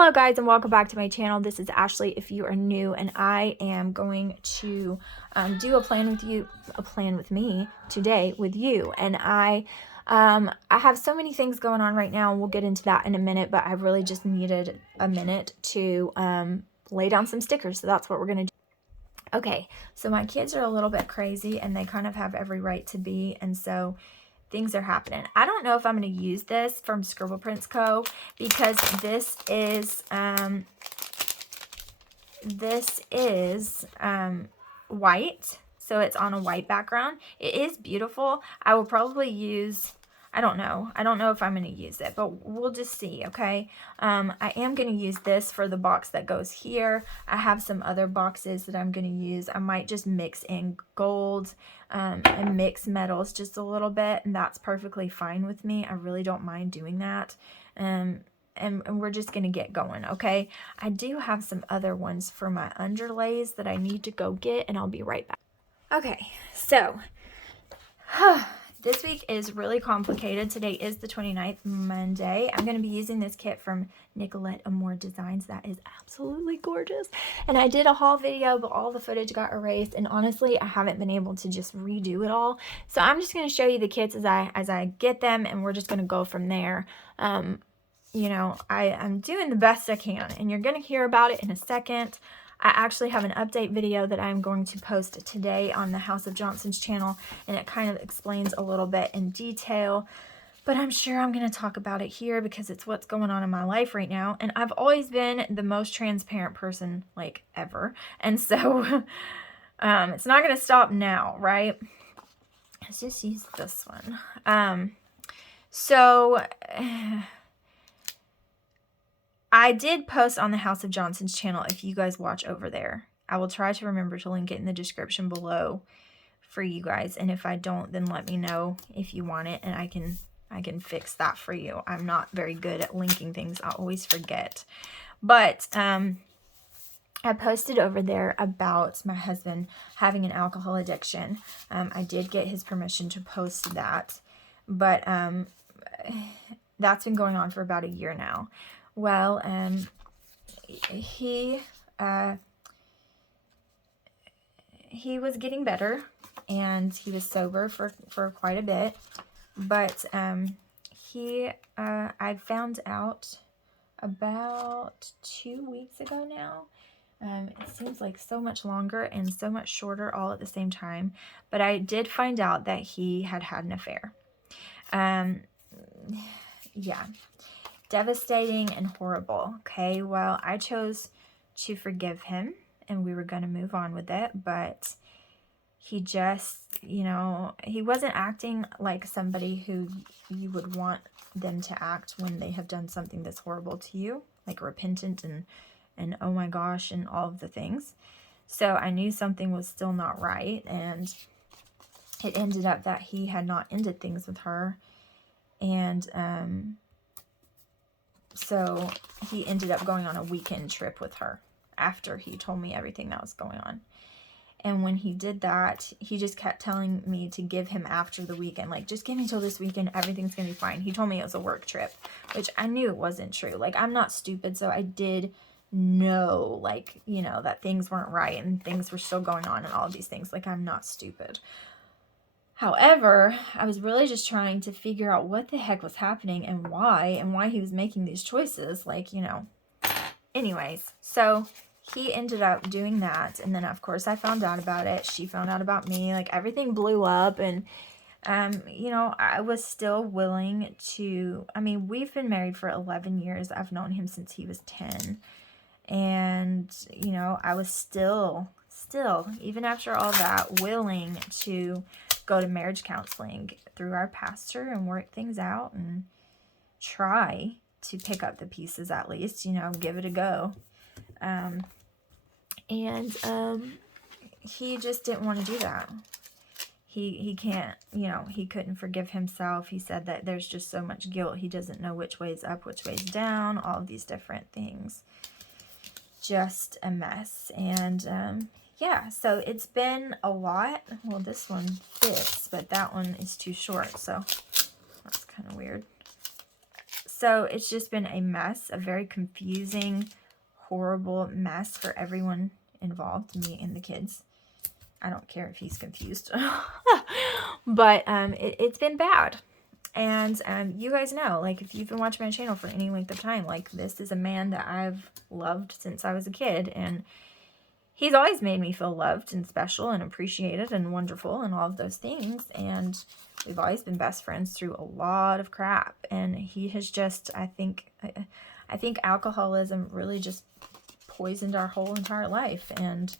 Hello guys, and welcome back to my channel. This is Ashley if you are new, and I am going to do a plan with me today with you. And I have so many things going on right now, and we'll get into that in a minute, but I really just needed a minute to lay down some stickers, so that's what we're going to do. Okay, so my kids are a little bit crazy, and they kind of have every right to be, and so things are happening. I don't know if I'm going to use this from Scribble Prints Co. because this is white, so it's on a white background. It is beautiful. I will probably use, I don't know if I'm going to use it, but we'll just see. Okay, I am going to use this for the box that goes here. I have some other boxes that I'm going to use. I might just mix in gold and mix metals just a little bit, and that's perfectly fine with me. I really don't mind doing that. And we're just going to get going, okay? I do have some other ones for my underlays that I need to go get, and I'll be right back. Okay, so this week is really complicated. Today is the 29th, Monday. I'm going to be using this kit from Nicolette Amour Designs. That is absolutely gorgeous. And I did a haul video, but all the footage got erased. And honestly, I haven't been able to just redo it all. So I'm just going to show you the kits as I get them, and we're just going to go from there. You know, I'm doing the best I can, and you're going to hear about it in a second. I actually have an update video that I'm going to post today on the House of Johnson's channel, and it kind of explains a little bit in detail, but I'm sure I'm going to talk about it here because it's what's going on in my life right now, and I've always been the most transparent person, like, ever, and so it's not going to stop now, right? Let's just use this one. So I did post on the House of Johnson's channel if you guys watch over there. I will try to remember to link it in the description below for you guys. And if I don't, then let me know if you want it, and I can fix that for you. I'm not very good at linking things. I always forget. But I posted over there about my husband having an alcohol addiction. I did get his permission to post that. But that's been going on for about a year now. Well, he was getting better, and he was sober for quite a bit, but I found out about 2 weeks ago now. It seems like so much longer and so much shorter all at the same time, but I did find out that he had an affair. Yeah. Devastating and horrible. Okay, well, I chose to forgive him, and we were going to move on with it, but he just, you know, he wasn't acting like somebody who you would want them to act when they have done something that's horrible to you, like repentant and oh my gosh, and all of the things. So I knew something was still not right, and it ended up that he had not ended things with her, and so he ended up going on a weekend trip with her after he told me everything that was going on. And when he did that, he just kept telling me to give him after the weekend. Like, just give me till this weekend. Everything's going to be fine. He told me it was a work trip, which I knew it wasn't true. Like, I'm not stupid, so I did know, like, you know, that things weren't right and things were still going on and all of these things. Like, I'm not stupid. However, I was really just trying to figure out what the heck was happening and why he was making these choices, like, you know. Anyways, so he ended up doing that, and then, of course, I found out about it. She found out about me. Like, everything blew up, and, you know, I was still willing to, I mean, we've been married for 11 years. I've known him since he was 10, and, you know, I was still, even after all that, willing to go to marriage counseling through our pastor and work things out and try to pick up the pieces, at least, you know, give it a go. He just didn't want to do that. He can't, you know, he couldn't forgive himself. He said that there's just so much guilt. He doesn't know which way is up, which way is down, all of these different things. Just a mess. And, yeah, so it's been a lot. Well, this one fits, but that one is too short, so that's kind of weird. So it's just been a mess, a very confusing, horrible mess for everyone involved, me and the kids. I don't care if he's confused. But it's been bad. And you guys know, like, if you've been watching my channel for any length of time, like, this is a man that I've loved since I was a kid. And he's always made me feel loved and special and appreciated and wonderful and all of those things. And we've always been best friends through a lot of crap. And he has just, I think alcoholism really just poisoned our whole entire life. And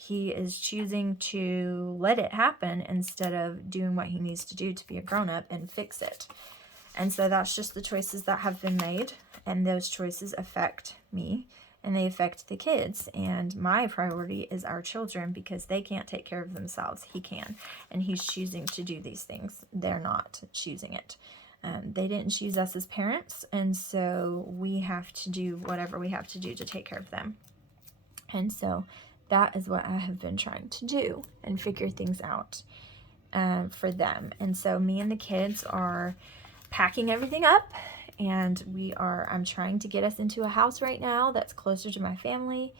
he is choosing to let it happen instead of doing what he needs to do to be a grown-up and fix it. And so that's just the choices that have been made. And those choices affect me. And they affect the kids. And my priority is our children, because they can't take care of themselves. He can. And he's choosing to do these things. They're not choosing it. They didn't choose us as parents. And so we have to do whatever we have to do to take care of them. And so that is what I have been trying to do and figure things out for them. And so me and the kids are packing everything up. And I'm trying to get us into a house right now that's closer to my family.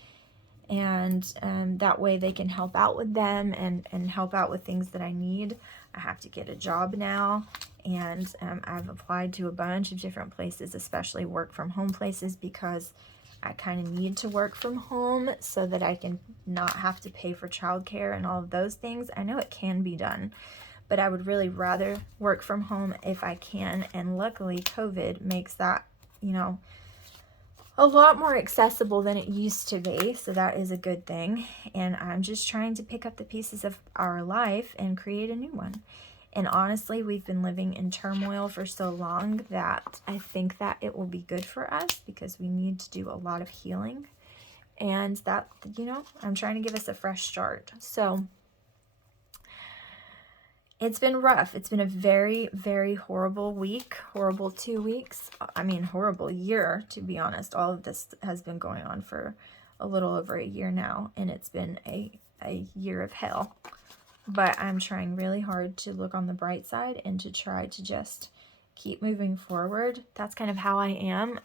And that way they can help out with them and help out with things that I need. I have to get a job now. And I've applied to a bunch of different places, especially work from home places, because I kind of need to work from home so that I can not have to pay for childcare and all of those things. I know it can be done, but I would really rather work from home if I can. And luckily, COVID makes that, you know, a lot more accessible than it used to be. So that is a good thing. And I'm just trying to pick up the pieces of our life and create a new one. And honestly, we've been living in turmoil for so long that I think that it will be good for us, because we need to do a lot of healing. And that, you know, I'm trying to give us a fresh start. So it's been rough. It's been a very, very horrible week, horrible 2 weeks. I mean, horrible year, to be honest. All of this has been going on for a little over a year now, and it's been a year of hell. But I'm trying really hard to look on the bright side and to try to just keep moving forward. That's kind of how I am.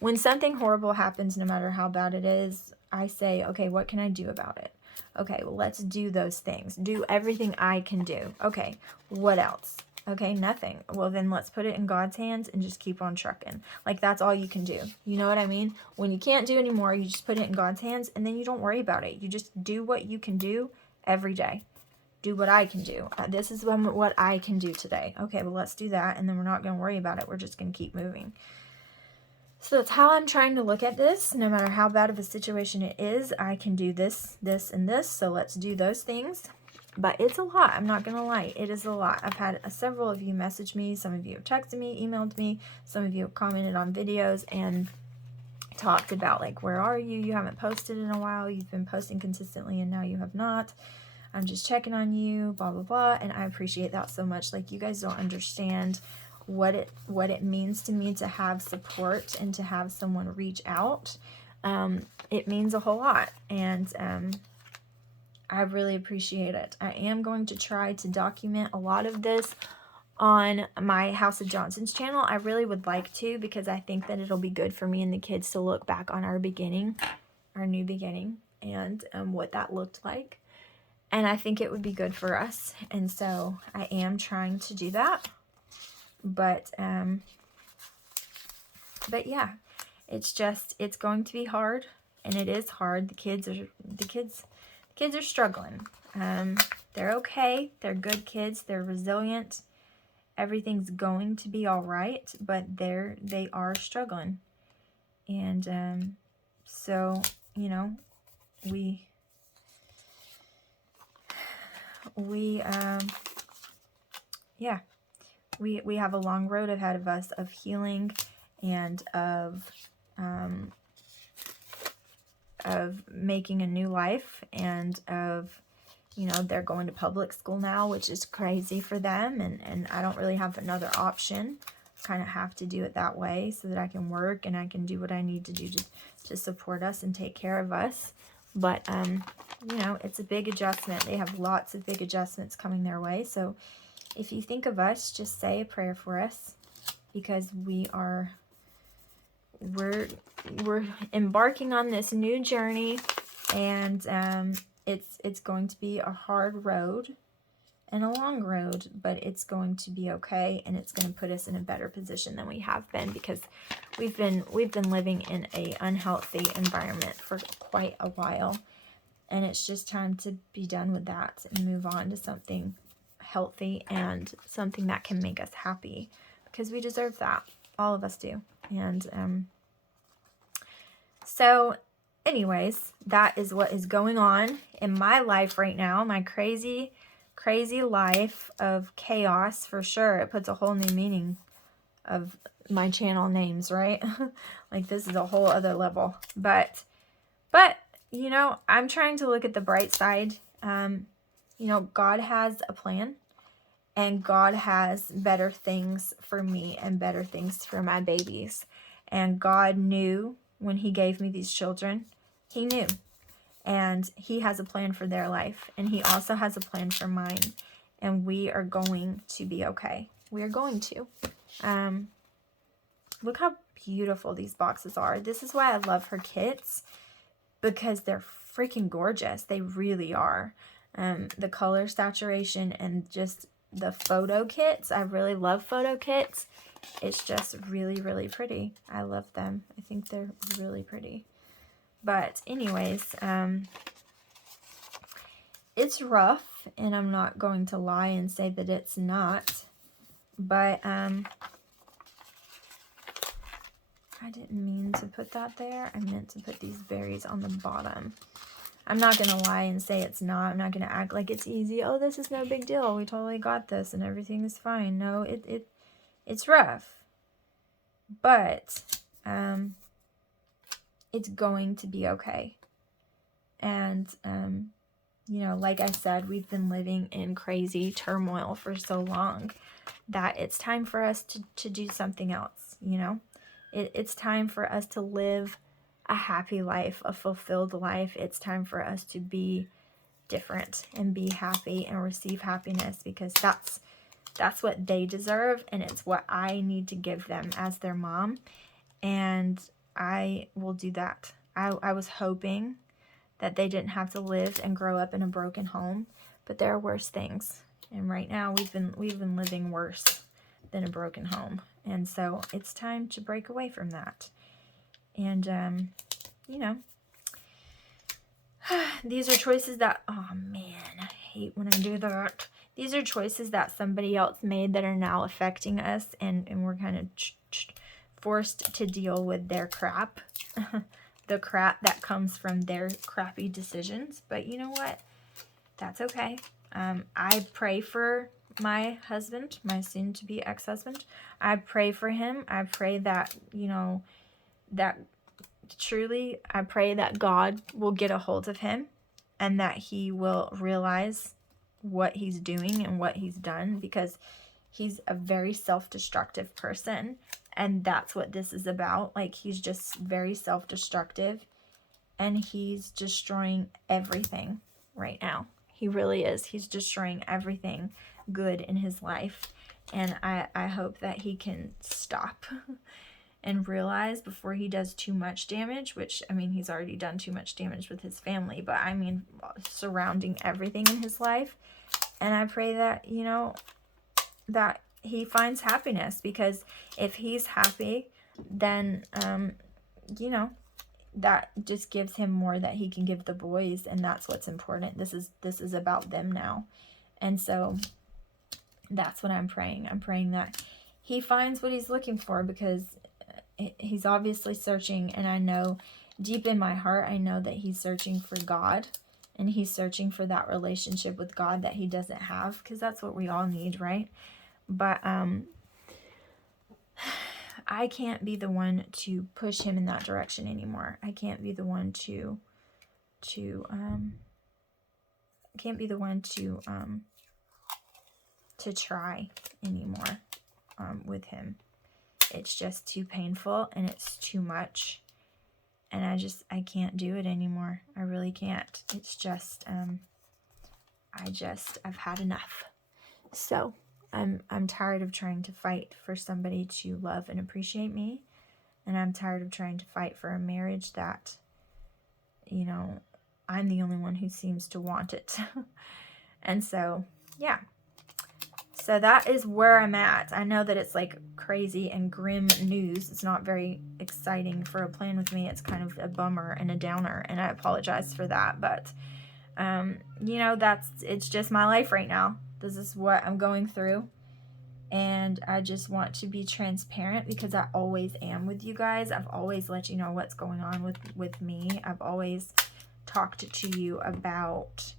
When something horrible happens, no matter how bad it is, I say, okay, what can I do about it? Okay, well, let's do those things. Do everything I can do. Okay, what else? Okay, nothing. Well, then let's put it in God's hands and just keep on trucking. Like, that's all you can do. You know what I mean? When you can't do anymore, you just put it in God's hands, and then you don't worry about it. You just do what you can do every day. Do what I can do. This is what I can do today. Okay, well, let's do that, and then we're not going to worry about it. We're just going to keep moving. So that's how I'm trying to look at this. No matter how bad of a situation it is, I can do this, this, and this. So let's do those things. But it's a lot. I'm not going to lie. It is a lot. I've had several of you message me. Some of you have texted me, emailed me. Some of you have commented on videos and talked about, like, where are you? You haven't posted in a while. You've been posting consistently, and now you have not. I'm just checking on you, blah, blah, blah. And I appreciate that so much. Like, you guys don't understand what it means to me to have support and to have someone reach out. It means a whole lot. And I really appreciate it. I am going to try to document a lot of this on my House of Johnson's channel. I really would like to, because I think that it'll be good for me and the kids to look back on our beginning, our new beginning, and what that looked like. And I think it would be good for us. And so I am trying to do that. But yeah, it's going to be hard, and it is hard. The kids are struggling. They're okay. They're good kids. They're resilient. Everything's going to be all right, but they are struggling. And so, you know, we have a long road ahead of us of healing and of making a new life, and of, you know, they're going to public school now, which is crazy for them, and I don't really have another option. I kind of have to do it that way so that I can work and I can do what I need to do to support us and take care of us. But you know, it's a big adjustment. They have lots of big adjustments coming their way. So if you think of us, just say a prayer for us. because we're embarking on this new journey, and it's going to be a hard road and a long road, but it's going to be okay, and it's going to put us in a better position than we have been, because we've been living in a unhealthy environment for quite a while, and it's just time to be done with that and move on to something healthy and something that can make us happy, because we deserve that. All of us do. And so anyways, that is what is going on in my life right now, my crazy life of chaos, for sure. It puts a whole new meaning of my channel names, right? Like, this is a whole other level. But you know, I'm trying to look at the bright side. You know, God has a plan, and God has better things for me and better things for my babies. And God knew when he gave me these children. He knew. And he has a plan for their life. And he also has a plan for mine. And we are going to be okay. We are going to. Look how beautiful these boxes are. This is why I love her kits, because they're freaking gorgeous. They really are. The color saturation and just the photo kits. I really love photo kits. It's just really, really pretty. I love them. I think they're really pretty. But anyways, it's rough, and I'm not going to lie and say that it's not. But I didn't mean to put that there. I meant to put these berries on the bottom. I'm not going to lie and say it's not. I'm not going to act like it's easy. Oh, this is no big deal. We totally got this and everything is fine. No, it's rough. But it's going to be okay. And you know, like I said, we've been living in crazy turmoil for so long that it's time for us to do something else, you know? It's time for us to live a happy life, a fulfilled life. It's time for us to be different and be happy and receive happiness, because that's what they deserve, and it's what I need to give them as their mom, and I will do that. I was hoping that they didn't have to live and grow up in a broken home, but there are worse things, and right now we've been living worse than a broken home, and so it's time to break away from that. And you know, these are choices that, oh man, I hate when I do that. These are choices that somebody else made that are now affecting us, and we're kind of forced to deal with their crap. The crap that comes from their crappy decisions. But you know what? That's okay. I pray for my husband, my soon-to-be ex-husband. I pray for him. I pray that, you know, that truly, I pray that God will get a hold of him, and that he will realize what he's doing and what he's done, because he's a very self-destructive person, and that's what this is about. Like, he's just very self-destructive, and he's destroying everything right now. He really is. He's destroying everything good in his life, and I hope that he can stop and realize before he does too much damage, which, I mean, he's already done too much damage with his family, but I mean, surrounding everything in his life. And I pray that, you know, that he finds happiness, because if he's happy, then, you know, that just gives him more that he can give the boys, and that's what's important. This is about them now. And so that's what I'm praying. I'm praying that he finds what he's looking for, because he's obviously searching, and I know deep in my heart, I know that he's searching for God, and he's searching for that relationship with God that he doesn't have, because that's what we all need, right? But I can't be the one to push him in that direction anymore. I can't be the one to try anymore with him. It's just too painful, and it's too much, and I can't do it anymore. I really can't. It's just I've had enough. So I'm tired of trying to fight for somebody to love and appreciate me. And I'm tired of trying to fight for a marriage that, you know, I'm the only one who seems to want it. And so, yeah. So that is where I'm at. I know that it's like crazy and grim news. It's not very exciting for a plan with me. It's kind of a bummer and a downer, and I apologize for that. But, you know, it's just my life right now. This is what I'm going through. And I just want to be transparent because I always am with you guys. I've always let you know what's going on with me. I've always talked to you about,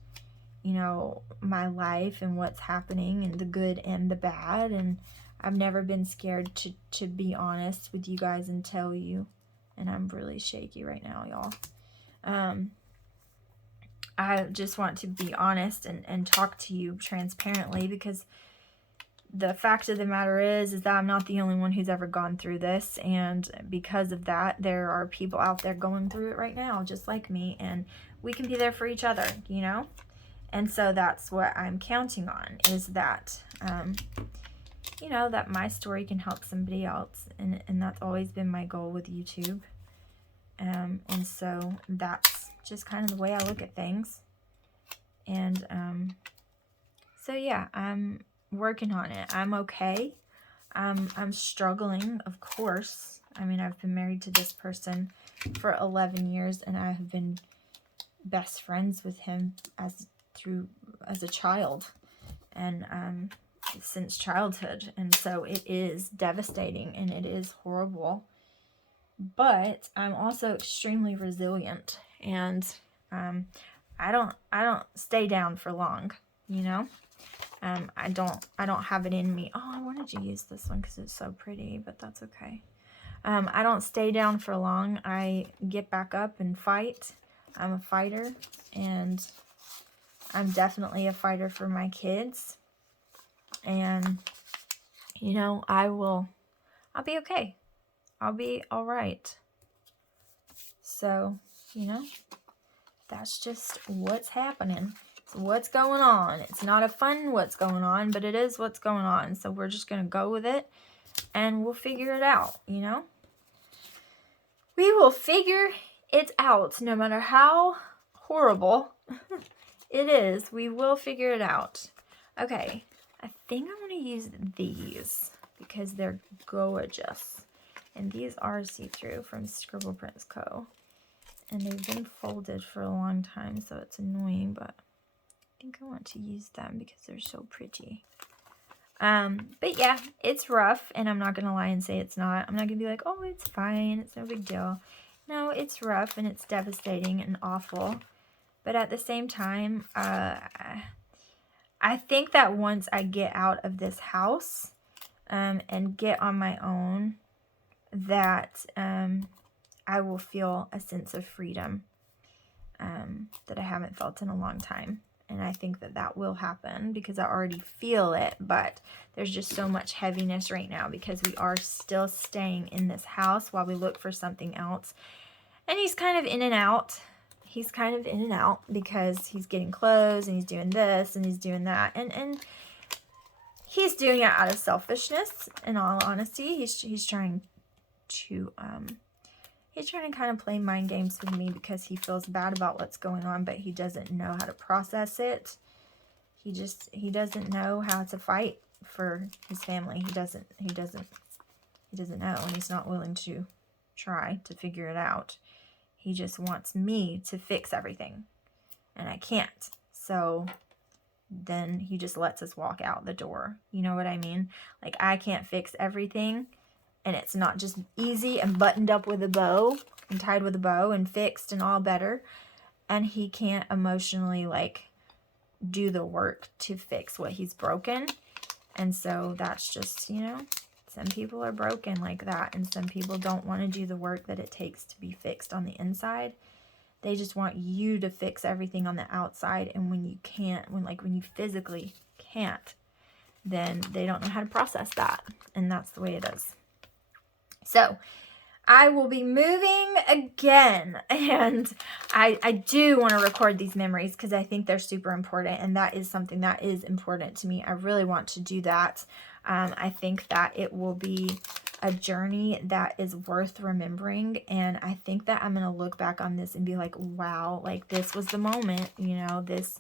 you know, my life and what's happening and the good and the bad. And I've never been scared to be honest with you guys and tell you. And I'm really shaky right now, y'all. I just want to be honest and talk to you transparently, because the fact of the matter is that I'm not the only one who's ever gone through this. And because of that, there are people out there going through it right now, just like me. And we can be there for each other, you know? And so that's what I'm counting on, is that, you know, that my story can help somebody else. And that's always been my goal with YouTube. And so that's just kind of the way I look at things. And so, yeah, I'm working on it. I'm okay. I'm struggling, of course. I mean, I've been married to this person for 11 years, and I have been best friends with him as a child, and since childhood. And so it is devastating and it is horrible. But I'm also extremely resilient, and I don't stay down for long, you know. I don't have it in me. Oh, I wanted to use this one because it's so pretty, but that's okay. I don't stay down for long. I get back up and fight. I'm a fighter, and I'm definitely a fighter for my kids. And, you know, I'll be okay. I'll be all right. So, you know, that's just what's happening. What's going on. It's not a fun what's going on, but it is what's going on. So we're just going to go with it, and we'll figure it out, you know? We will figure it out, no matter how horrible it is. We will figure it out. Okay, I think I'm going to use these because they're gorgeous. And these are see-through from Scribble Prints Co. And they've been folded for a long time, so it's annoying, but I think I want to use them because they're so pretty. But yeah, it's rough, and I'm not going to lie and say it's not. I'm not going to be like, oh, it's fine, it's no big deal. No, it's rough, and it's devastating and awful. But at the same time, I think that once I get out of this house and get on my own, that I will feel a sense of freedom that I haven't felt in a long time. And I think that that will happen because I already feel it, but there's just so much heaviness right now because we are still staying in this house while we look for something else. And he's kind of in and out. He's kind of in and out because he's getting clothes and he's doing this and he's doing that. And he's doing it out of selfishness, in all honesty. He's trying to kind of play mind games with me because he feels bad about what's going on, but he doesn't know how to process it. He doesn't know how to fight for his family. He doesn't know, and he's not willing to try to figure it out. He just wants me to fix everything, and I can't. So then he just lets us walk out the door. You know what I mean? Like, I can't fix everything. And it's not just easy and buttoned up with a bow and tied with a bow and fixed and all better. And he can't emotionally, like, do the work to fix what he's broken. And so that's just, you know, some people are broken like that. And some people don't want to do the work that it takes to be fixed on the inside. They just want you to fix everything on the outside. And when you can't, when you physically can't, then they don't know how to process that. And that's the way it is. So, I will be moving again, and I do want to record these memories because I think they're super important, and that is something that is important to me. I really want to do that. I think that it will be a journey that is worth remembering, and I think that I'm going to look back on this and be like, wow, like this was the moment, you know, this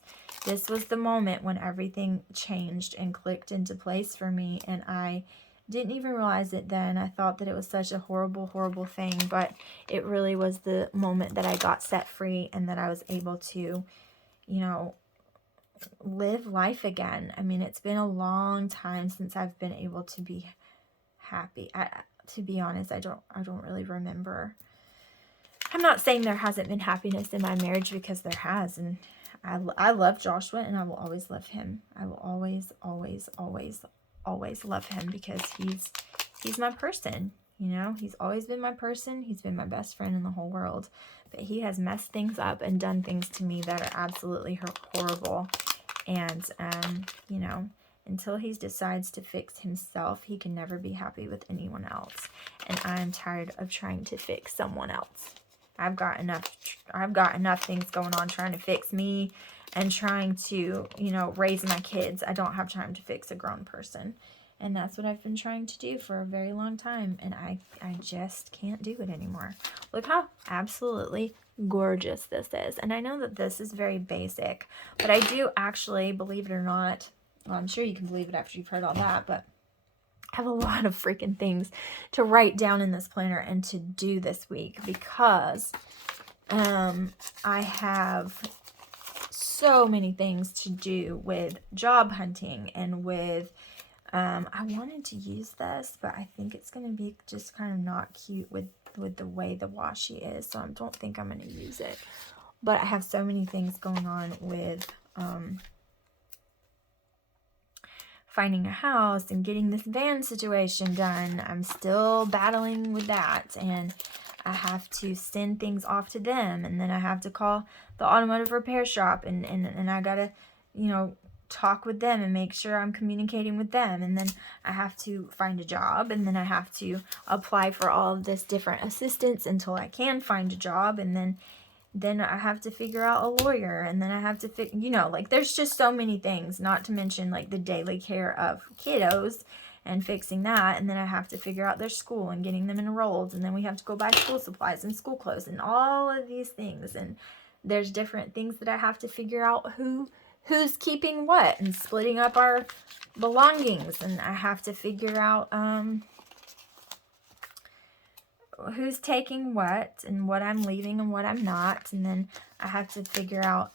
was the moment when everything changed and clicked into place for me, and I didn't even realize it then. I thought that it was such a horrible, horrible thing, but it really was the moment that I got set free and that I was able to, you know, live life again. I mean, it's been a long time since I've been able to be happy. To be honest, I don't really remember. I'm not saying there hasn't been happiness in my marriage, because there has, and I love Joshua, and I will always love him. I will always, always, always, always love him, because he's my person, you know. He's always been my person. He's been my best friend in the whole world, but he has messed things up and done things to me that are absolutely horrible. And you know, until he decides to fix himself, he can never be happy with anyone else, and I'm tired of trying to fix someone else. I've got enough things going on trying to fix me and trying to, you know, raise my kids. I don't have time to fix a grown person. And that's what I've been trying to do for a very long time. And I just can't do it anymore. Look how absolutely gorgeous this is. And I know that this is very basic, but I do actually, believe it or not, well, I'm sure you can believe it after you've heard all that, but I have a lot of freaking things to write down in this planner and to do this week, because I have so many things to do with job hunting and with I wanted to use this, but I think it's going to be just kind of not cute with the way the washi is, so I don't think I'm going to use it. But I have so many things going on with finding a house and getting this van situation done. I'm still battling with that, and I have to send things off to them, and then I have to call the automotive repair shop, and I gotta, you know, talk with them and make sure I'm communicating with them, and then I have to find a job, and then I have to apply for all of this different assistance until I can find a job, and then I have to figure out a lawyer, and then I have to you know, like, there's just so many things, not to mention, like, the daily care of kiddos and fixing that, and then I have to figure out their school and getting them enrolled, and then we have to go buy school supplies and school clothes and all of these things, and there's different things that I have to figure out who's keeping what and splitting up our belongings, and I have to figure out who's taking what and what I'm leaving and what I'm not, and then I have to figure out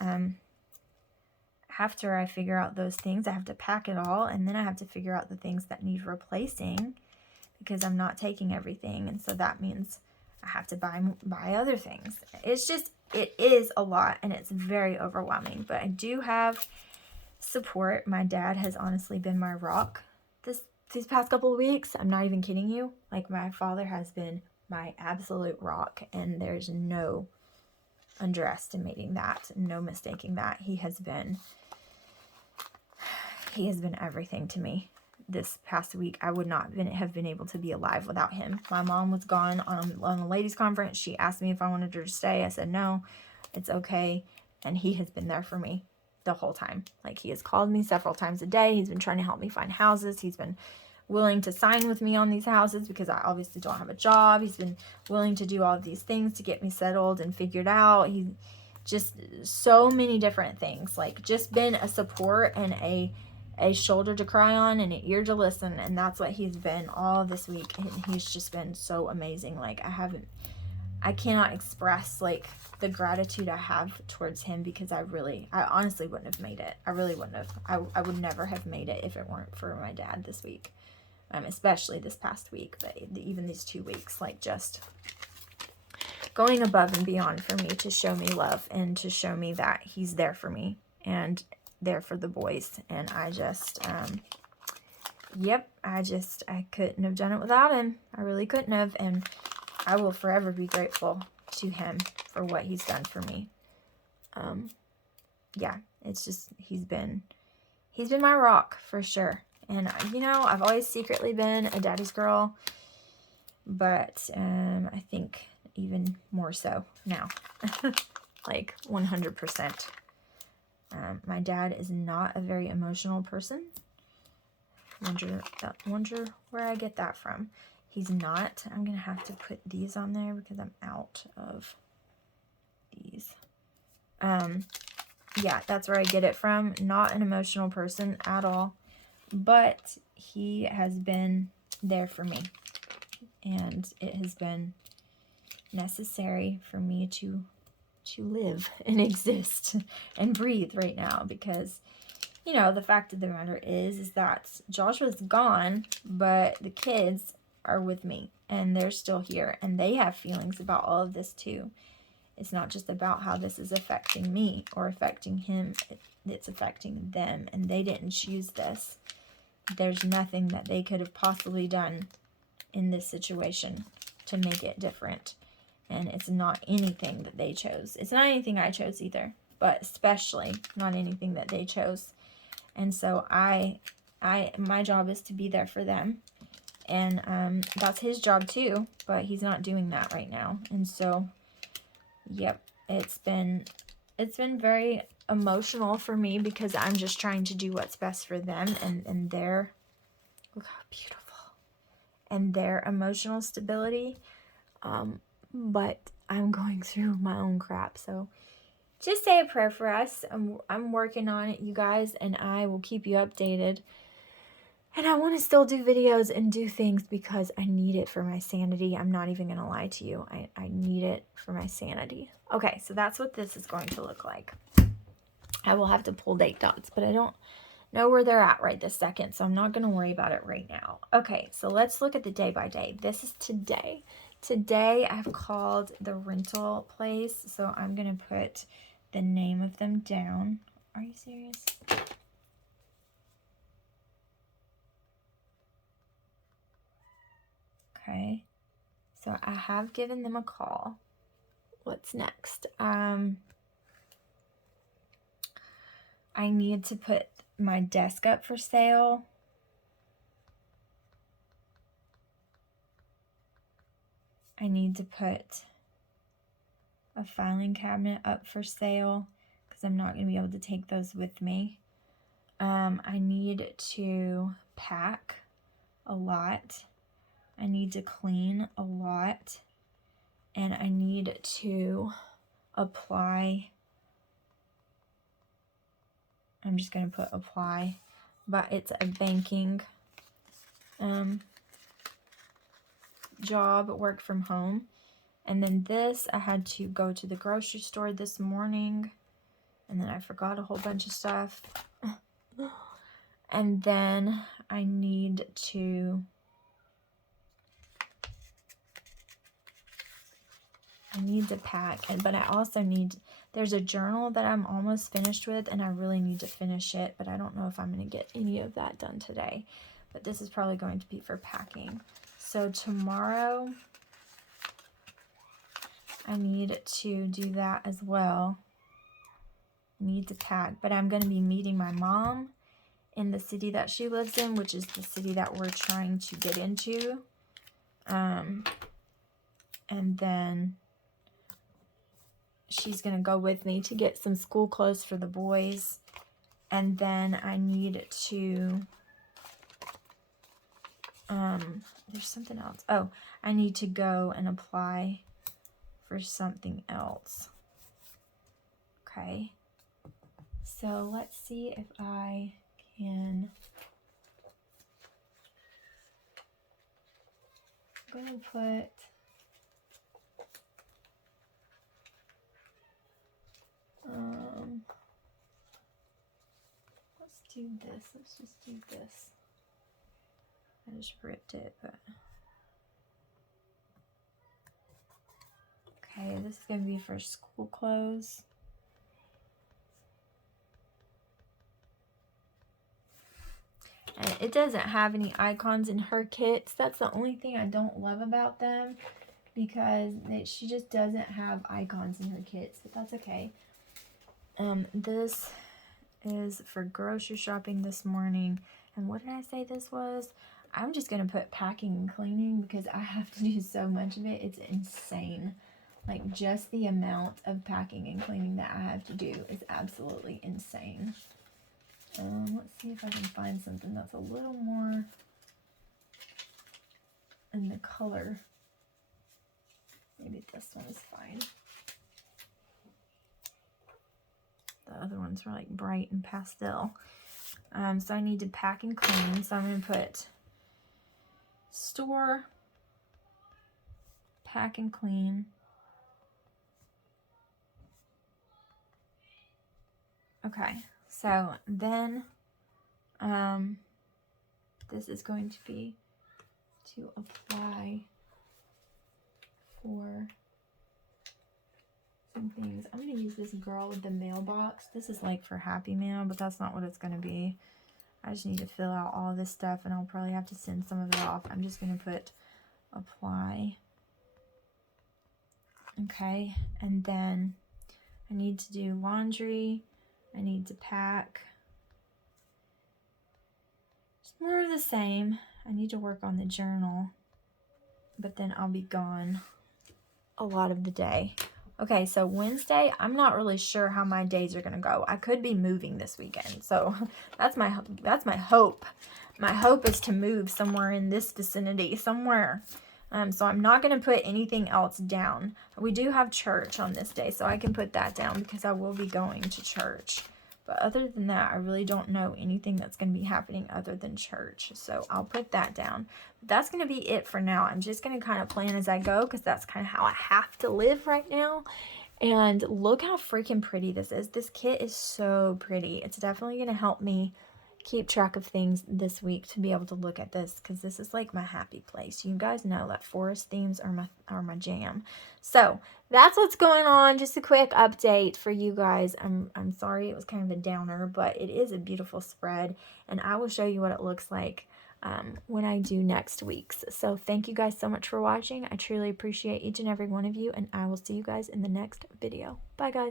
after I figure out those things, I have to pack it all, and then I have to figure out the things that need replacing, because I'm not taking everything, and so that means I have to buy other things. It's just, it is a lot, and it's very overwhelming, but I do have support. My dad has honestly been my rock these past couple of weeks. I'm not even kidding you. Like, my father has been my absolute rock, and there's no underestimating that, no mistaking that. He has been everything to me. This past week, I would not have been able to be alive without him. My mom was gone on a ladies' conference. She asked me if I wanted her to stay. I said no, it's okay. And he has been there for me the whole time. Like, he has called me several times a day. He's been trying to help me find houses. He's been willing to sign with me on these houses because I obviously don't have a job. He's been willing to do all of these things to get me settled and figured out. He just, so many different things. Like, just been a support and a shoulder to cry on and an ear to listen, and that's what he's been all this week, and he's just been so amazing. Like, I cannot express, like, the gratitude I have towards him, because I honestly wouldn't have made it. I really wouldn't have. I would never have made it if it weren't for my dad this week, especially this past week, but even these 2 weeks, like, just going above and beyond for me to show me love and to show me that he's there for me and there for the boys. And I just I couldn't have done it without him. I really couldn't have, and I will forever be grateful to him for what he's done for me. Yeah, it's just, he's been my rock for sure. And you know, I've always secretly been a daddy's girl. but I think even more so now, like 100%. My dad is not a very emotional person. Wonder where I get that from. He's not. I'm gonna have to put these on there because I'm out of these. Yeah, that's where I get it from. Not an emotional person at all, but he has been there for me, and it has been necessary for me to live and exist and breathe right now, because you know, the fact of the matter is that Joshua's gone, but the kids are with me, and they're still here, and they have feelings about all of this too. It's not just about how this is affecting me or affecting him. It's affecting them, and they didn't choose this. There's nothing that they could have possibly done in this situation to make it different. And it's not anything that they chose. It's not anything I chose either, but especially not anything that they chose. And so my job is to be there for them. And that's his job too, but he's not doing that right now. And so, yep, it's been very emotional for me, because I'm just trying to do what's best for them and their, look how beautiful, and their emotional stability. But I'm going through my own crap, so just say a prayer for us. I'm working on it, you guys, and I will keep you updated. And I want to still do videos and do things because I need it for my sanity. I'm not even going to lie to you. I need it for my sanity. Okay, so that's what this is going to look like. I will have to pull date dots, but I don't know where they're at right this second, so I'm not going to worry about it right now. Okay, so let's look at the day by day. This is today. Today I've called the rental place, so I'm going to put the name of them down. Are you serious? Okay, so I have given them a call. What's next? I need to put my desk up for sale. I need to put a filing cabinet up for sale, because I'm not going to be able to take those with me. I need to pack a lot. I need to clean a lot. And I need to apply. I'm just going to put apply, but it's a banking job, work from home. And then this, I had to go to the grocery store this morning, and then I forgot a whole bunch of stuff. And then I need to pack, but I also need, there's a journal that I'm almost finished with, and I really need to finish it, but I don't know if I'm going to get any of that done today. But this is probably going to be for packing. So tomorrow I need to do that as well. I need to pack, but I'm going to be meeting my mom in the city that she lives in, which is the city that we're trying to get into. And then she's going to go with me to get some school clothes for the boys. And then I need to, there's something else. Oh, I need to go and apply for something else. Okay. So let's see if I can, I'm going to put, let's do this. Let's just do this. I just ripped it, but okay, this is going to be for school clothes. And it doesn't have any icons in her kits. That's the only thing I don't love about them, because she just doesn't have icons in her kits, but that's okay. This is for grocery shopping this morning. And what did I say this was? I'm just going to put packing and cleaning because I have to do so much of it. It's insane. Like, just the amount of packing and cleaning that I have to do is absolutely insane. Let's see if I can find something that's a little more in the color. Maybe this one's fine. The other ones were like bright and pastel. So I need to pack and clean. So I'm going to put store, pack and clean. Okay, so then this is going to be to apply for some things. I'm going to use this girl with the mailbox. This is like for Happy Mail, but that's not what it's going to be. I just need to fill out all this stuff, and I'll probably have to send some of it off. I'm just going to put apply. Okay, and then I need to do laundry. I need to pack. It's more of the same. I need to work on the journal, but then I'll be gone a lot of the day. Okay, so Wednesday, I'm not really sure how my days are going to go. I could be moving this weekend, so that's my hope. My hope is to move somewhere in this vicinity, somewhere. So I'm not going to put anything else down. We do have church on this day, so I can put that down because I will be going to church. But other than that, I really don't know anything that's going to be happening other than church. So I'll put that down. But that's going to be it for now. I'm just going to kind of plan as I go because that's kind of how I have to live right now. And look how freaking pretty this is. This kit is so pretty. It's definitely going to help me keep track of things this week to be able to look at this because this is like my happy place. You guys know that forest themes are my jam. So that's what's going on. Just a quick update for you guys. I'm sorry it was kind of a downer, but it is a beautiful spread, and I will show you what it looks like when I do next week's. So thank you guys so much for watching. I truly appreciate each and every one of you, and I will see you guys in the next video. Bye guys.